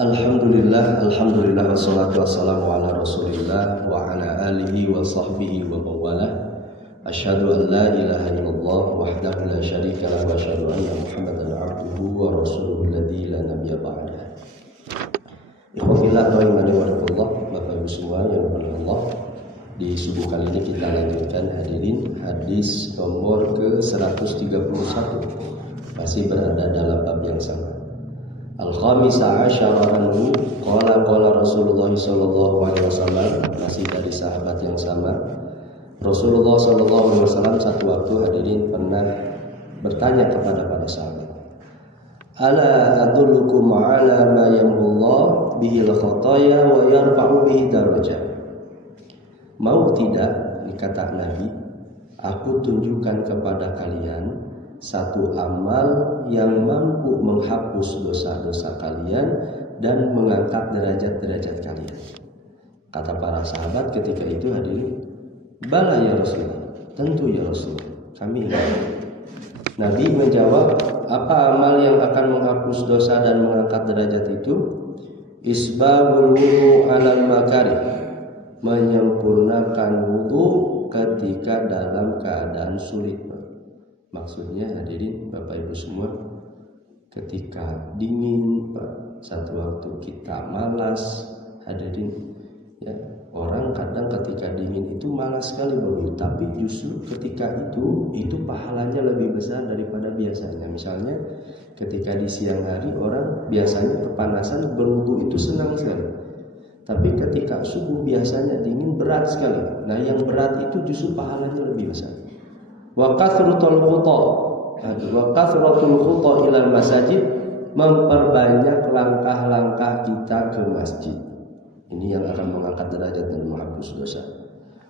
Alhamdulillah wassalatu wassalamu ala Rasulillah wa ala alihi wa sahbihi wa mawalah. Asyhadu an la ilaha illallah wahdahu la syarika lahu wa asyhadu anna Muhammadan abduhu wa rasuluhu alladzi la nabiyya ba'dah. Ikhwatillah rahimani wa rahimakumullah, Bapak Ibu semua yang dimuliakan Allah. Di subuh kali ini kita lanjutkan hadirin hadis nomor ke-131. Masih berada dalam bab yang sama. Al-Khamisa Asyara anhu qala Rasulullah sallallahu alaihi wasallam, masih dari sahabat yang sama. Rasulullah sallallahu alaihi wasallam satu waktu hadirin pernah bertanya kepada para sahabat, "Ala adullukum ala ma yamhullah bihi al-khataya wa yarfa'u bihi darajat?" Mau tidak, kata Nabi, aku tunjukkan kepada kalian satu amal yang mampu menghapus dosa-dosa kalian dan mengangkat derajat-derajat kalian. Kata para sahabat ketika itu hadirin, "Bala ya Rasulullah, tentu ya Rasulullah, kami ingin." Nabi menjawab, apa amal yang akan menghapus dosa dan mengangkat derajat itu? Isbabul wudu 'alal makarih, menyempurnakan wudu ketika dalam keadaan sulit. Maksudnya hadirin Bapak Ibu semua, ketika dingin, satu waktu kita malas, hadirin ya, orang kadang ketika dingin itu malas sekali berwudu, tapi justru ketika itu pahalanya lebih besar daripada biasanya. Misalnya ketika di siang hari orang biasanya kepanasan berwudu itu senang sekali, tapi ketika subuh biasanya dingin berat sekali. Nah yang berat itu justru pahalanya lebih besar. Wa kathratul khuta ilal masajid, memperbanyak langkah-langkah kita ke masjid. Ini yang akan mengangkat derajat dan menghapus dosa.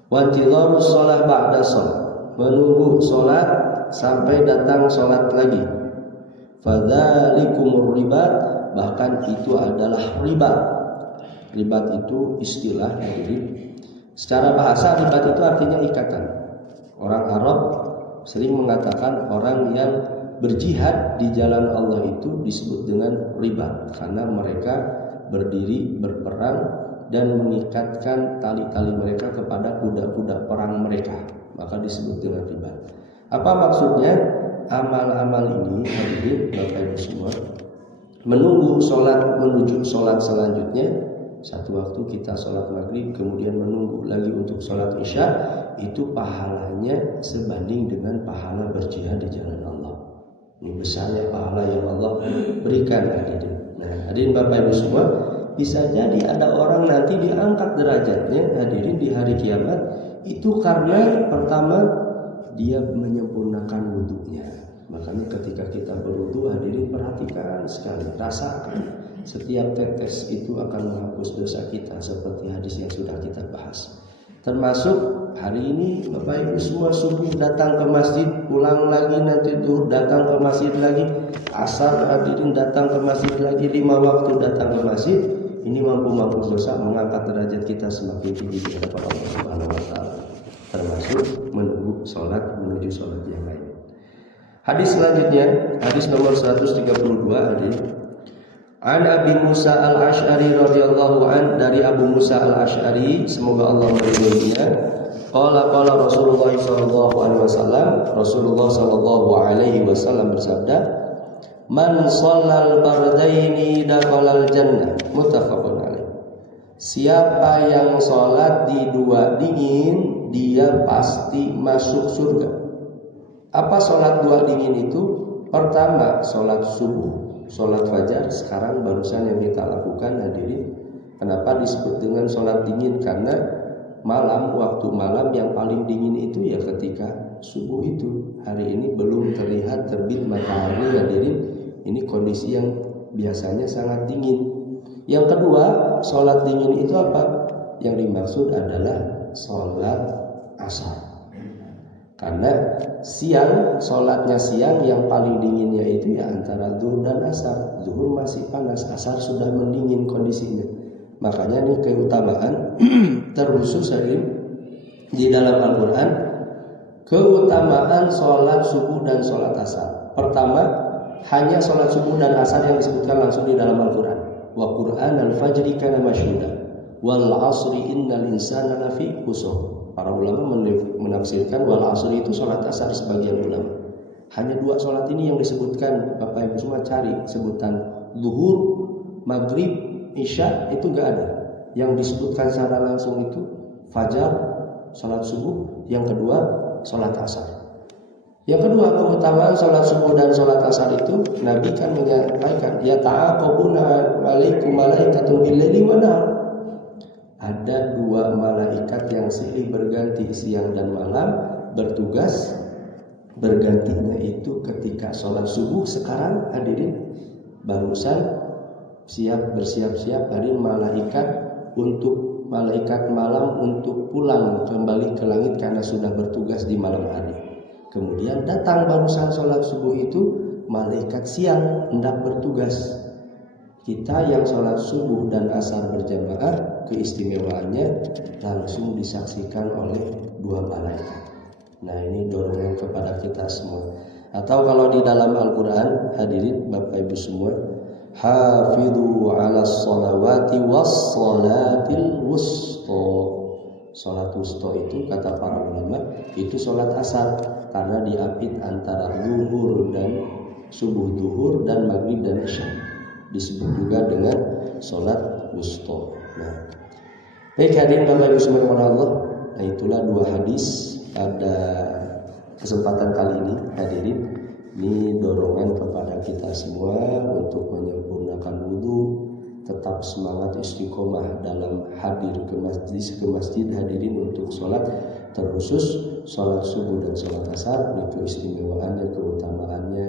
Wa intidharus shalah ba'da shalah, menunggu salat sampai datang salat lagi. Fadzalikumur ribat, bahkan itu adalah ribat. Ribat itu istilah hadirin. Secara bahasa ribat itu artinya ikatan. Orang Arab sering mengatakan orang yang berjihad di jalan Allah itu disebut dengan ribat, karena mereka berdiri berperang dan mengikatkan tali-tali mereka kepada kuda-kuda perang mereka, maka disebut dengan ribat. Apa maksudnya? Amal-amal ini hadirin Bapak Ibu semua, menunggu sholat menuju sholat selanjutnya. Satu waktu kita sholat maghrib kemudian menunggu lagi untuk sholat isya, itu pahalanya sebanding dengan pahala berjihad di jalan Allah. Ini besarnya pahala yang Allah berikan hadirin. Nah hadirin Bapak Ibu semua, bisa jadi ada orang nanti diangkat derajatnya hadirin di hari kiamat itu karena pertama dia menyempurnakan wudunya. Makanya ketika kita berwudu hadirin perhatikan sekali, rasakan setiap tetes itu akan menghapus dosa kita seperti hadis yang sudah kita bahas. Termasuk hari ini Bapak Ibu semua subuh datang ke masjid, pulang lagi nanti zuhur datang ke masjid lagi, asar hadirin datang ke masjid lagi, 5 waktu datang ke masjid. Ini mampu menghapus dosa, mengangkat derajat kita semakin tinggi di hadapan Allah Subhanahu wa taala. Termasuk menunggu salat menuju salat yang lain. Hadis selanjutnya, hadis nomor 132 hadirin. An Abi Musa al-Ash'ari radhiyallahu an, dari Abu Musa al-Ash'ari semoga Allah meridhoinya. Qala Rasulullah sallallahu alaihi wasallam, Rasulullah sallallahu alaihi wasallam bersabda, "Man shallal bardaini dakhalal jannah." Muttafaqun alaih. Siapa yang salat di dua dingin, dia pasti masuk surga. Apa salat dua dingin itu? Pertama, salat subuh. Sholat fajar sekarang barusan yang kita lakukan hadirin. Kenapa disebut dengan sholat dingin? Karena malam, waktu malam yang paling dingin itu ya ketika subuh itu. Hari ini belum terlihat terbit matahari hadirin. Ini kondisi yang biasanya sangat dingin. Yang kedua, sholat dingin itu apa? Yang dimaksud adalah sholat asar. Karena siang, sholatnya siang yang paling dinginnya itu ya antara zuhur dan asar. Zuhur masih panas, asar sudah mendingin kondisinya. Makanya ini keutamaan terkhusus di dalam Al-Quran, keutamaan sholat subuh dan sholat asar. Pertama, hanya sholat subuh dan asar yang disebutkan langsung di dalam Al-Quran. wa qur'anal fajri kana masyhuda wal 'asri innal insana lafi khusr. Para ulama menafsirkan wal 'asri itu salat asar sebagian ulama. Hanya 2 salat ini yang disebutkan. Bapak Ibu semua cari sebutan zuhur, maghrib, isya itu enggak ada. Yang disebutkan secara langsung itu fajar, salat subuh, yang kedua salat asar. Yang kedua, keutamaan salat subuh dan salat asar itu Nabi kan menyampaikan ya ta'aqabuna alaikum malaikatun bil-laili wa nahar. Ada 2 malaikat yang silih berganti siang dan malam bertugas. Bergantinya itu ketika salat subuh. Sekarang hadirin barusan bersiap-siap hadirin malaikat malam untuk pulang kembali ke langit karena sudah bertugas di malam hari. Kemudian datang barusan sholat subuh itu malaikat siang hendak bertugas. Kita yang sholat subuh dan asar berjamaah, keistimewaannya langsung disaksikan oleh 2 malaikat. Nah, ini dorongan kepada kita semua. Atau kalau di dalam Al-Quran, hadirin Bapak Ibu semua, hafidhu ala sholawati was sholatil wusta. Sholat wusta itu kata para ulama itu sholat asar, karena diapit antara zuhur dan subuh, zuhur dan maghrib dan isya, disebut juga dengan sholat wusta. Nah, baik hadirin Bapak Ibu semua Allah. Nah, itulah 2 hadis pada kesempatan kali ini hadirin. Ini dorongan kepada kita semua untuk menyempurnakan wudu, tetap semangat istiqomah dalam hadir ke masjid hadirin untuk sholat, terkhusus sholat subuh dan sholat asar. Keistimewaannya, keutamaannya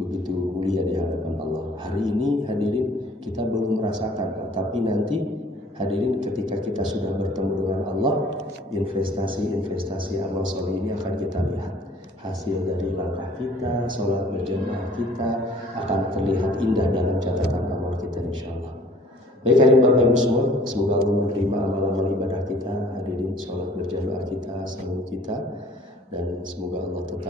begitu mulia di hadapan Allah. Hari ini hadirin kita belum merasakan, tapi nanti hadirin ketika kita sudah bertemu dengan Allah, investasi amal soleh ini akan kita lihat. Hasil dari langkah kita, sholat berjamaah kita akan terlihat indah dalam catatan amal kita insyaallah. Baik hadirin Bapak Ibu semua, semoga Allah menerima amal-amal ibadah kita, hadirin sholat berjamaah kita, salat kita, dan semoga Allah tetap